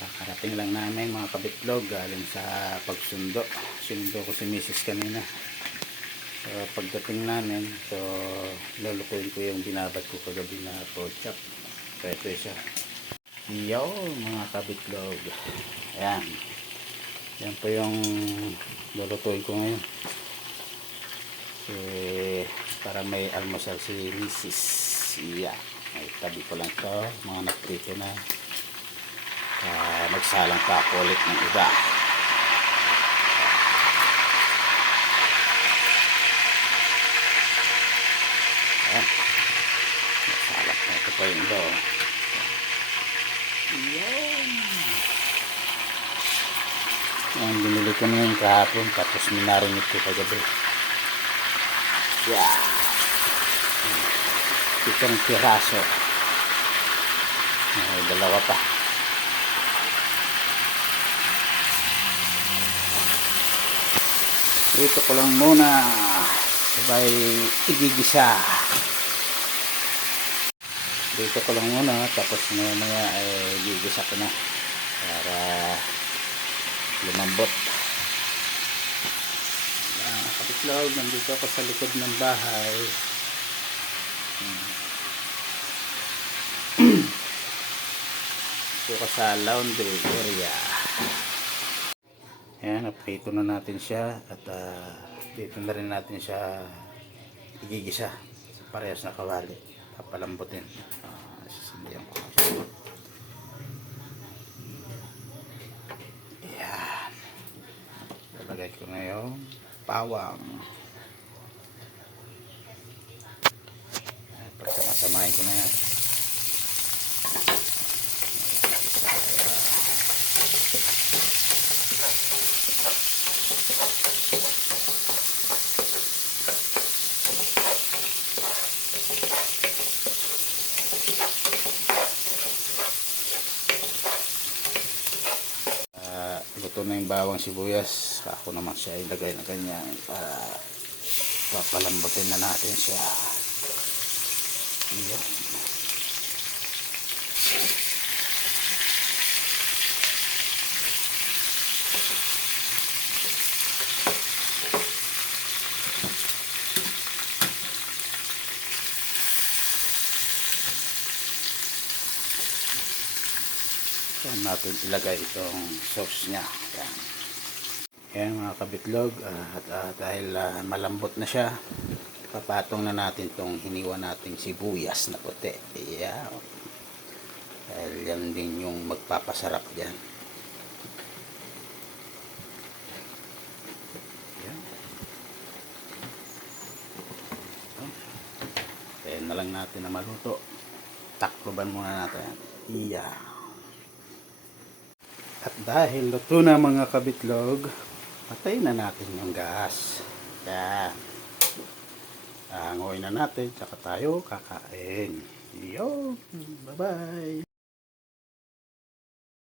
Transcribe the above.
Kakarating lang namin mga kabitlog galing sa pagsundo. Sinundo ko si Mrs. kanina. So pagdating namin, so lulukuin ko yung binabad ko kagabi na pork chop. So ito siya. Yo mga kabitlog. Ayan. Yan po yung lulutuin ko ngayon. Para may almusal si Mrs. Yeah. Ay, tabi ko lang to. Mga nagprito na. Magsalang pa ako ulit ng iba. Ayan. Magsalak na ito pa yung iba. Ayan. Ayan, binili ko na yung kahapon. Tapos minarinit ko kagabi. Yeah. Itong piraso. May dalawa pa. Dito ko lang muna sabay igigisa. Dito ko lang muna tapos mamaya ay igigisa ko na para lumambot. Kapitlog, nandito ako sa likod ng bahay. Dito ko sa laundry area. Ayan, naprito na natin siya at dito na rin natin siya igigisa sa parehas na kawali. Papalambutin. Sisindihan ko siya. Ayan. Lalagay ko na yung bawang. Pagsamasamahin ko na yan. Luto na yung bawang sibuyas. Ako naman siya ilagay na ganyan para papalambutin na natin siya. Ayan. Saan natin ilagay itong sauce nya. Ayan. Ayan mga kabitlog, at dahil malambot na siya, papatong na natin itong hiniwa nating sibuyas na puti. Ayan. Dahil yan din yung magpapasarap dyan. Ayan. Ayan na lang natin na maluto. Takloban muna natin. Ayan. At dahil luto na mga kabitlog, patayin na natin yung gas. Yan. Hangoy na natin, tsaka tayo kakain. Yo, bye-bye.